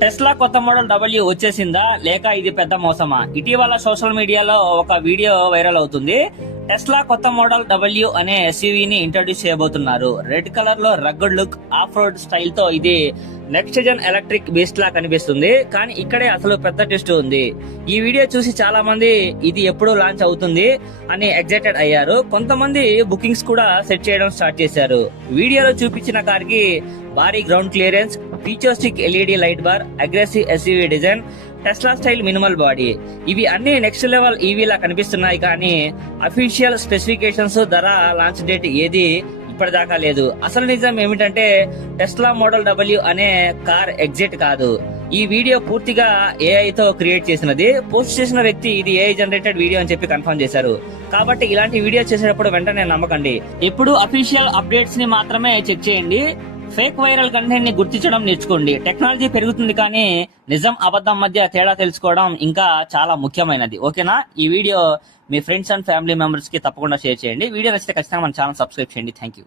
Tesla కొత్త model W వచ్చేసిందా లేక ఇది పెద్ద మోసమా? ఇటీవల సోషల్ మీడియాలో ఒక వీడియో వైరల్ అవుతుంది. టెస్లా కొత్త మోడల్ డబ్ల్యూ అనే ఎస్యూవీని ఇంట్రొడ్యూస్ చేయబోతున్నారు. రెడ్ కలర్ లో rugged look, of road style తో ఇది నెక్స్ట్ జన్ ఎలక్ట్రిక్ బీస్ట్ లా కనిపిస్తుంది. కానీ ఇక్కడే అసలు పెద్ద ట్విస్ట్ ఉంది. ఈ వీడియో చూసి చాలా మంది ఇది ఎప్పుడు లాంచ్ అవుతుంది అని ఎగ్జైటెడ్ అయ్యారు. కొంతమంది బుకింగ్స్ కూడా సెట్ చేయడం స్టార్ట్ చేశారు. వీడియోలో చూపించిన కార్ కి భారీ ground clearance, futuristic LED light bar, aggressive SUV design, Tesla style minimal body, ఇవి అన్ని నెక్స్ట్ లెవెల్ ఈవీ లా కనిపిస్తున్నాయి. కానీ అఫీషియల్ స్పెసిఫికేషన్స్, ధర, లాంచ్ డేట్ ఏది ఇప్పటిదాకా లేదు. అసలు నిజం ఏమిటంటే టెస్లా మోడల్ డబ్ల్యూ అనే కార్ ఎగ్జిట్ కాదు. ఈ వీడియో పూర్తిగా ఏఐ తో క్రియేట్ చేసినది. పోస్ట్ చేసిన వ్యక్తి ఇది ఏఐ జనరేటెడ్ వీడియో అని చెప్పి కన్ఫర్మ్ చేశారు. కాబట్టి ఇలాంటి వీడియో చేసేటప్పుడు వెంటనే నమ్మకండి. ఎప్పుడు అఫీషియల్ అప్డేట్స్ ని మాత్రమే చెక్ చేయండి. ఫేక్ వైరల్ కంటెంట్ ని గుర్తించడం నేర్చుకోండి. టెక్నాలజీ పెరుగుతుంది కానీ నిజం అబద్ధం మధ్య తేడా తెలుసుకోవడం ఇంకా చాలా ముఖ్యమైనది. ఓకేనా? ఈ video me friends and family members కి తప్పకుండా షేర్ చేయండి. వీడియో నచ్చితే ఖచ్చితంగా మన ఛానల్ సబ్స్క్రైబ్ చేయండి. Thank you.